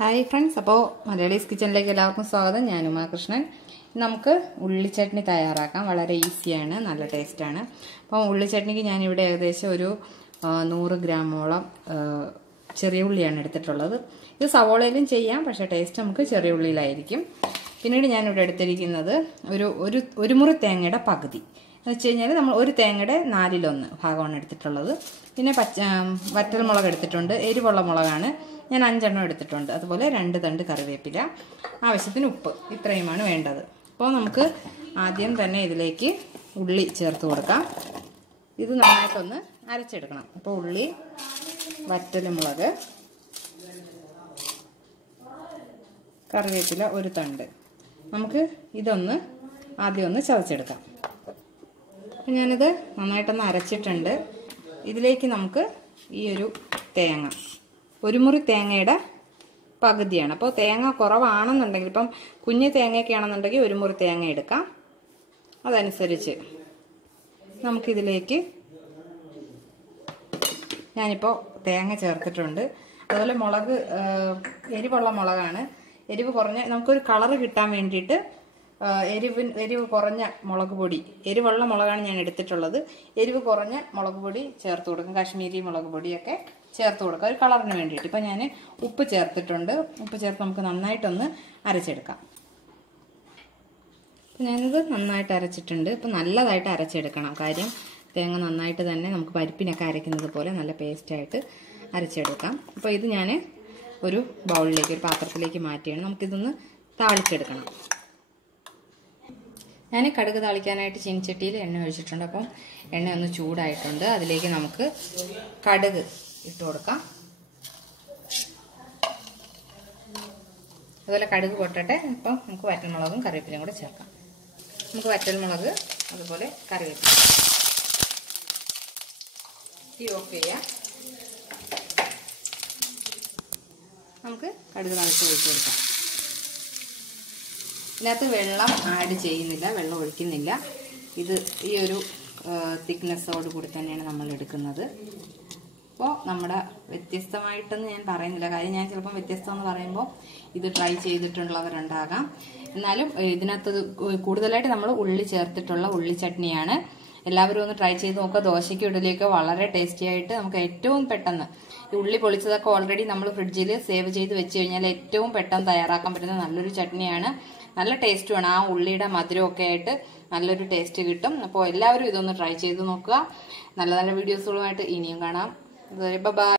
Hi friends അപ്പോൾ മലയാളീസ് കിച്ചണിലേക്ക് എല്ലാവർക്കും സ്വാഗതം. ഞാൻ ഉമാകൃഷ്ണൻ. നമുക്ക് ഉള്ളിച്ചട്നി തയ്യാറാക്കാം. വളരെ ഈസിയാണ് നല്ല ടേസ്റ്റാണ്. അപ്പോൾ ഉള്ളിച്ചട്നിക്ക് ഞാനിവിടെ ഏകദേശം ഒരു നൂറ് ഗ്രാമോളം ചെറിയ ഉള്ളിയാണ് എടുത്തിട്ടുള്ളത്. ഇത് സവോളയിലും ചെയ്യാം പക്ഷേ ടേസ്റ്റ് നമുക്ക് ചെറിയ ഉള്ളിയിലായിരിക്കും. പിന്നീട് ഞാനിവിടെ എടുത്തിരിക്കുന്നത് ഒരു ഒരു ഒരു മുറി തേങ്ങയുടെ പകുതി. എന്ന് വെച്ച് കഴിഞ്ഞാൽ നമ്മൾ ഒരു തേങ്ങയുടെ നാലിലൊന്ന് ഭാഗമാണ് എടുത്തിട്ടുള്ളത്. പിന്നെ പച്ച വറ്റൽ മുളക് എടുത്തിട്ടുണ്ട്. എരിവുള്ള മുളകാണ്. ഞാൻ അഞ്ചെണ്ണം എടുത്തിട്ടുണ്ട്. അതുപോലെ രണ്ട് തണ്ട് കറിവേപ്പില. ആവശ്യത്തിന് ഉപ്പ്. ഇത്രയുമാണ് വേണ്ടത്. അപ്പോൾ നമുക്ക് ആദ്യം തന്നെ ഇതിലേക്ക് ഉള്ളി ചേർത്ത് കൊടുക്കാം. ഇത് നന്നായിട്ടൊന്ന് അരച്ചെടുക്കണം. അപ്പോൾ ഉള്ളി വറ്റൽ മുളക് കറിവേപ്പില ഒരു തണ്ട്. നമുക്ക് ഇതൊന്ന് ആദ്യം ഒന്ന് ചതച്ചെടുക്കാം. അപ്പം ഞാനിത് നന്നായിട്ടൊന്ന് അരച്ചിട്ടുണ്ട്. ഇതിലേക്ക് നമുക്ക് ഈ ഒരു തേങ്ങ ഒരു മുറി തേങ്ങയുടെ പകുതിയാണ്. അപ്പോൾ തേങ്ങ കുറവാണെന്നുണ്ടെങ്കിൽ ഇപ്പം കുഞ്ഞു തേങ്ങയൊക്കെ ആണെന്നുണ്ടെങ്കിൽ ഒരു മുറി തേങ്ങ എടുക്കാം. അതനുസരിച്ച് നമുക്കിതിലേക്ക് ഞാനിപ്പോൾ തേങ്ങ ചേർത്തിട്ടുണ്ട്. അതുപോലെ മുളക് എരിവുള്ള മുളകാണ്. എരിവ് കുറഞ്ഞ് നമുക്കൊരു കളറ് കിട്ടാൻ വേണ്ടിയിട്ട് എരിവ് എരിവ് കുറഞ്ഞ മുളക് പൊടി. എരിവുള്ള മുളകാണ് ഞാൻ എടുത്തിട്ടുള്ളത്. എരിവ് കുറഞ്ഞ മുളക് പൊടി ചേർത്ത് കൊടുക്കും. കാശ്മീരി മുളക് പൊടിയൊക്കെ ചേർത്ത് കൊടുക്കുക ഒരു കളറിന് വേണ്ടിയിട്ട്. ഇപ്പം ഞാൻ ഉപ്പ് ചേർത്തിട്ടുണ്ട്. ഉപ്പ് ചേർത്ത് നമുക്ക് നന്നായിട്ടൊന്ന് അരച്ചെടുക്കാം. അപ്പം ഞാനിത് നന്നായിട്ട് അരച്ചിട്ടുണ്ട്. ഇപ്പം നല്ലതായിട്ട് അരച്ചെടുക്കണം. കാര്യം തേങ്ങ നന്നായിട്ട് തന്നെ നമുക്ക് പരിപ്പിനൊക്കെ അരയ്ക്കുന്നത് പോലെ നല്ല പേസ്റ്റായിട്ട് അരച്ചെടുക്കാം. അപ്പോൾ ഇത് ഞാൻ ഒരു ബൗളിലേക്ക് ഒരു പാത്രത്തിലേക്ക് മാറ്റിയാണ്. നമുക്കിതൊന്ന് താളിച്ചെടുക്കണം. ഞാൻ കടുക് താളിക്കാനായിട്ട് ചീനിച്ചട്ടിയിൽ എണ്ണ ഒഴിച്ചിട്ടുണ്ട്. അപ്പം എണ്ണ ഒന്ന് ചൂടായിട്ടുണ്ട്. അതിലേക്ക് നമുക്ക് കടുക് ഇട്ട് കൊടുക്കാം. അതുപോലെ കടുക് പൊട്ടട്ടെ. ഇപ്പം നമുക്ക് വറ്റൽമുളകും കറിവേപ്പിലയും കൂടെ ചേർക്കാം. നമുക്ക് വറ്റൽമുളക് അതുപോലെ കറിവേപ്പില. ഓഫ് ചെയ്യാം. നമുക്ക് കടുക് തളിച്ച് ഒഴിച്ചു കൊടുക്കാം. ഇതിനകത്ത് വെള്ളം ആഡ് ചെയ്യുന്നില്ല വെള്ളം ഒഴിക്കുന്നില്ല. ഇത് ഈ ഒരു തിക്നെസ്സോട് കൂടി തന്നെയാണ് നമ്മൾ എടുക്കുന്നത്. അപ്പോൾ നമ്മുടെ വ്യത്യസ്തമായിട്ടൊന്നും ഞാൻ പറയുന്നില്ല. കാര്യം ഞാൻ ചിലപ്പം വ്യത്യസ്തമെന്ന് പറയുമ്പോൾ ഇത് ട്രൈ ചെയ്തിട്ടുള്ളവരുണ്ടാകാം. എന്നാലും ഇതിനകത്ത് കൂടുതലായിട്ട് നമ്മൾ ഉള്ളി ചേർത്തിട്ടുള്ള ഉള്ളി ചട്നിയാണ് എല്ലാവരും ഒന്ന് ട്രൈ ചെയ്ത് നോക്കുക. ദോശയ്ക്ക് ഇഡലിയൊക്കെ വളരെ ടേസ്റ്റി ആയിട്ട് നമുക്ക് ഏറ്റവും പെട്ടെന്ന് ഈ ഉള്ളി പൊളിച്ചതൊക്കെ ഓൾറെഡി നമ്മൾ ഫ്രിഡ്ജിൽ സേവ് ചെയ്ത് വെച്ച് കഴിഞ്ഞാൽ ഏറ്റവും പെട്ടെന്ന് തയ്യാറാക്കാൻ പറ്റുന്ന നല്ലൊരു ചട്നിയാണ്. നല്ല ടേസ്റ്റുമാണ് ആ ഉള്ളിയുടെ മധുരമൊക്കെ ആയിട്ട് നല്ലൊരു ടേസ്റ്റ് കിട്ടും. അപ്പോൾ എല്ലാവരും ഇതൊന്ന് ട്രൈ ചെയ്ത് നോക്കുക. നല്ല നല്ല വീഡിയോസുകളുമായിട്ട് ഇനിയും കാണാം. ബൈ